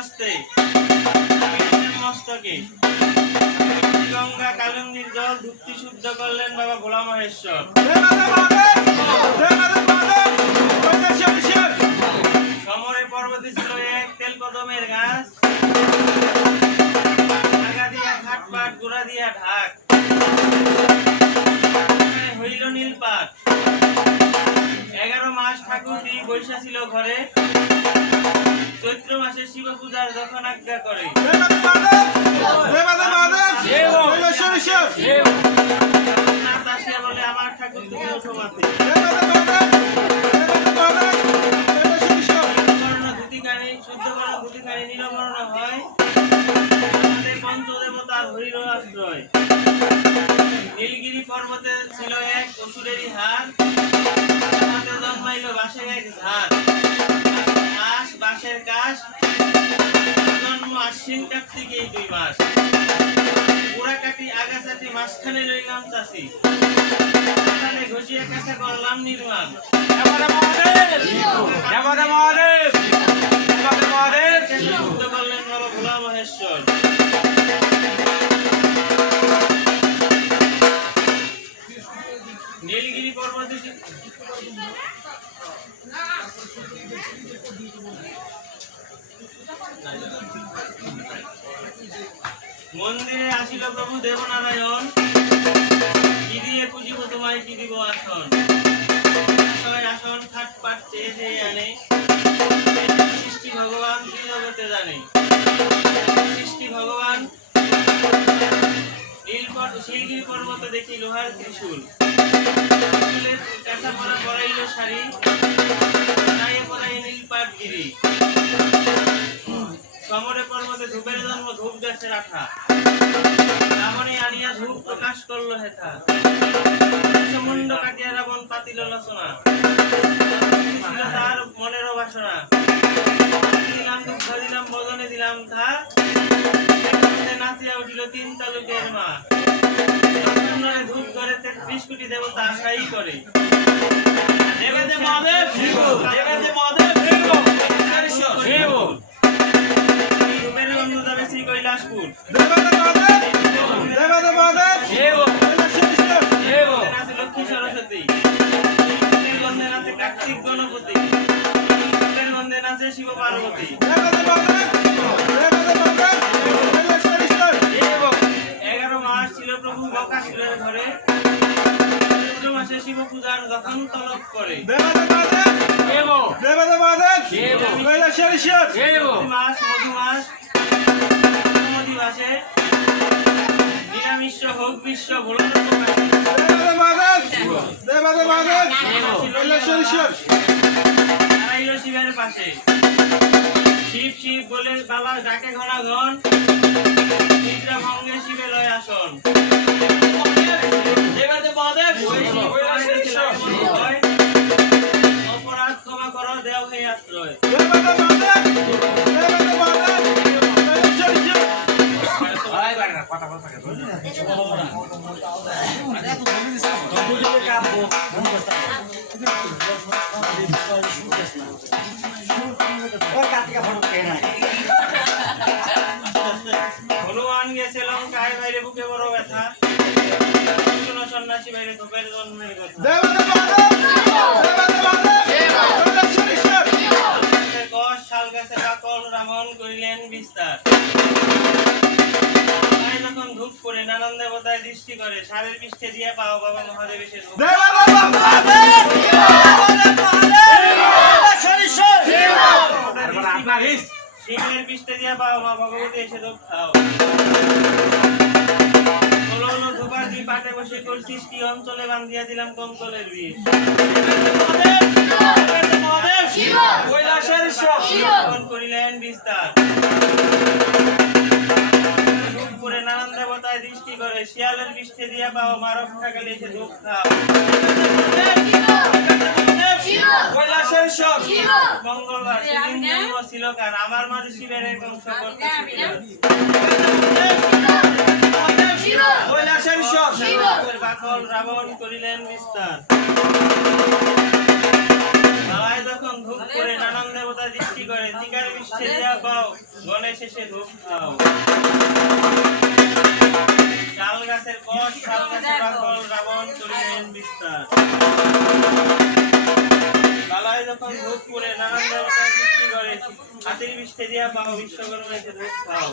হস্তে মস্তকে গঙ্গা কালন্দির জল ধুপ্তি শুদ্ধ করলেন বাবা ভোলা মহেশ্বর। সমরে পর্বতে ছিল এক তেল কদমের গাছ দিয়া ঘাট গোড়া দিয়া ঢাক। হইল নীল পাট এগারো মাস ঠাকুরটি বৈশা ছিল ঘরে। চৈত্র মাসে শিব পূজার যখন আজ্ঞা করে। বলে আমার ঠাকুর তুমি আশ্রয় নীলগিরি পর্বতে ছিল এক অসুরেরই হার। জন্মাইল বাঁশের এক ঝাড় ঘাস বাঁশের কাশ জন্ম আশ্বিন কার্তিক এই দুই মাস পুরা কাটি আগাছাটি মাঝখানে লইলাম চাষি ঘষিয়া কাছে করলাম নির্মাণ করলেন বাবা ভোলা মহেশ্বর আসিল প্রভু দেবনারায়ণ। কি দিয়ে পুজিব তোমায় কি দিব আসন আসন খাট পাট চেয়ে চেয়ে আনে সৃষ্টি ভগবান ত্রিজগতে জানে। সৃষ্টি ভগবান নীলপট শিলগিরি পর্বতে দেখি লোহার ত্রিশূল। ত্রিশূলের কাঁচা পরা পরাইল শাড়ি পরাই নীল পাটগিরি সমরে পর্বতে ধূপের জন্ম, ধূপ গাছে রাখা। রাবণে আনিয়া ধূপ প্রকাশ করল হেথা। মুন্ড কাটিয়া রাবণ পাতিল রচনা। তার মনেরও বাসনা। দিলাম দুঃখ দিলাম বদনে দিলাম ধা নাচিয়া উঠিল তিন তালুকের মা। ধূপ করে তেত্রিশ কোটি দেবতা আশাই করে। দেবেতে মহাদেব নাচে লক্ষ্মী সরস্বতী। ফুলের গন্ধে নাচে কার্তিক গণপতি। ফুলের গন্ধে নাচে শিব পার্বতী। এগারো মাস ছিল প্রভু বকাসুরের ঘরে। চৈত্র মাসে শিব পূজার যখন তলব করে মাস মধু মাস। মাসে নিরামিষ হোক, বিশ্ব শিবের পাশে। শিব শিব বলে বাবা ডাকে ঘনা ঘন নিদ্রা ভঙ্গে শিবে লয় আসন। অপরাধ ক্ষমা করো, দেও হে আশ্রয়। হনুমান গেছে লঙ্কায়, বাইরে বুকে বড় ব্যথা। সন্ন্যাসী বাইরে ধূপের জন্মের কথা। কষ শাল গাছে বাকল রামন করিলেন বিস্তার। তাই যখন ধূপ করে নানান দেবতায় দৃষ্টি করে সারের পৃষ্ঠে দিয়ে পাও বাবা মহাদেব! এসে সিংহের পৃষ্ঠে দিয়ে পাও মা ভগবতী এসে ধূপ খাও। হলো হলো দি পাটে বসে করছিস কি অঞ্চলে বান্ধিয়া দিলাম কঙ্কলের বিষ। তখন করিলেন বিস্তার। করে শিয়ালের পৃষ্ঠে দিয়া পাও মা রক্ষা গেলে এসে ধূপ খাও মঙ্গলবার ছিল কার আমার মাঝে শিবের এক অংশ করতে বাকল রাবণ করিলেন বিস্তার টিকার পাও গণেশ এসে ধূপ খাও। শাল গাছের কষ শাল গাছের বাকল রাবণ করিলেন বিস্তার। বালায় যখন ধূপ করে নানান দেবতা দৃষ্টি করে হাতির বিশ্বে দিয়া পাও বিশ্বকর্মা এসে ধূপ খাও।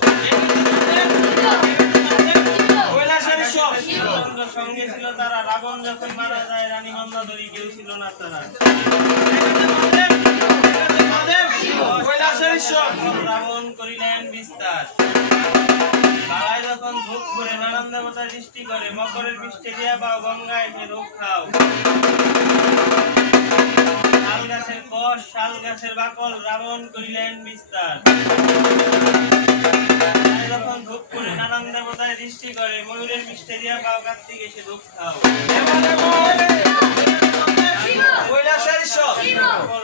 সঙ্গে ছিল তারা। রাবণ যখন মারা যায় রানী মন্দাদরি কেউ ছিল না তারা। দেবতা সৃষ্টি করে মকরের পৃষ্ঠে দিয়া পাও গঙ্গা এসে রোগ খাও। শাল গাছের কষ শাল গাছের বাকল রাবণ করিলেন বিস্তার যখন ধূপ করে নানান দেবতায় দৃষ্টি করে ময়ূরের পৃষ্ঠে দিয়া পাও কার্তিক এসে ধূপ খাও।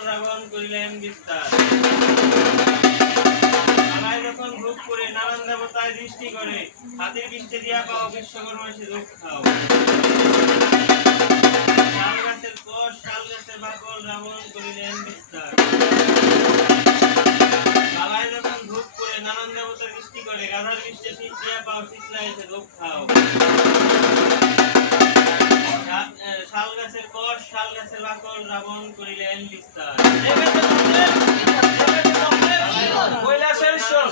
রাবণ করিলেন বিস্তার দৃষ্টি করে। হাতের পৃষ্ঠে দিয়া পাও, বিশ্বকর্মা এসে ধূপ খাও। শাল গাছের কোষ, শাল গাছের বাকল রাবণ করিলেন বিস্তার। বালায় যখন ধূপ করে নানান দেবতার দৃষ্টি করে, গাধার পৃষ্ঠে শীত দিয়া পাও শীতলা এসে ধূপ খাও। শাল গাছের কোষ, শাল গাছের বাকল রাবণ করিলেন বিস্তার।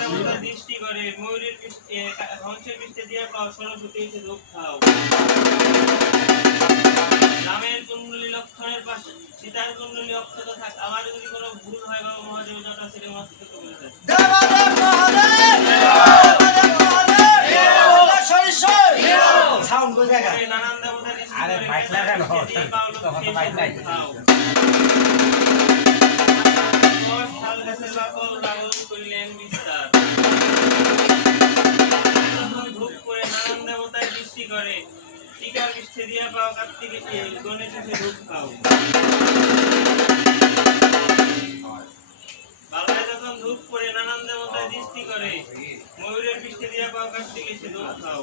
দেবতা দৃষ্টি করে ময়ূরের হংসের দিয়ে পাও সরস্বতী এসে ধূপ খাও। রামের কুণ্ডলী লক্ষণের পাশে সীতার কুণ্ডলী অক্ষত থাক। আমার যদি কোনো ভুল হয় বাবা মহাদেব জটা ছেলে দেয়? নানান দেবতা আরে বাইক লাগানো তখন তো বাইক নাই। শাল গাছের বাকল রাবণ করিলেন বিস্তার ধূপ করে নানান দেবতায় করে টিকার পৃষ্ঠে দিয়া পাও কার্তিক গণেশ এসে ধূপ খাও বাবায় যখন ধূপ করে নানান দেবতায় দৃষ্টি করে। ময়ূরের পৃষ্ঠে দিয়া পাও কার্তিক এসে ধূপ খাও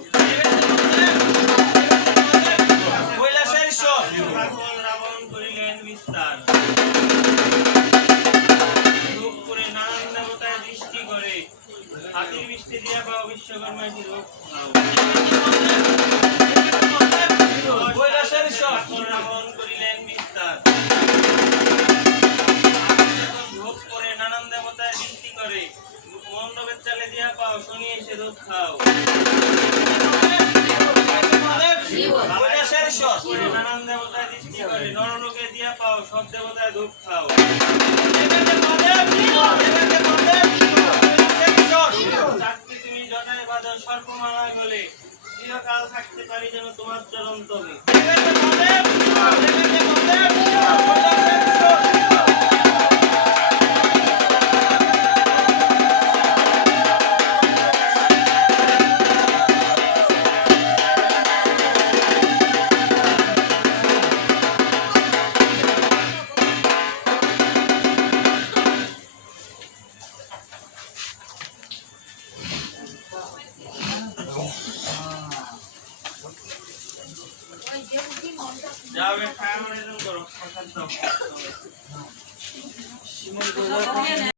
দিয়া পাও বিশ্বকর্মা এসে ধূপ খাও সকল রাবণ করিলেন বিস্তার যখন করে নানান দেবতায় দৃষ্টি করে মণ্ডপের চালে দিয়া পাও শনি এসে ধূপ খাও নানান দেবতায় দৃষ্টি করে নরলোকে দিয়া পাও সব দেবতায় ধূপ খাও চাকরি বাজার সর্পমালা গলে চিরকাল থাকতে পারি যেন তোমার চরণ তবে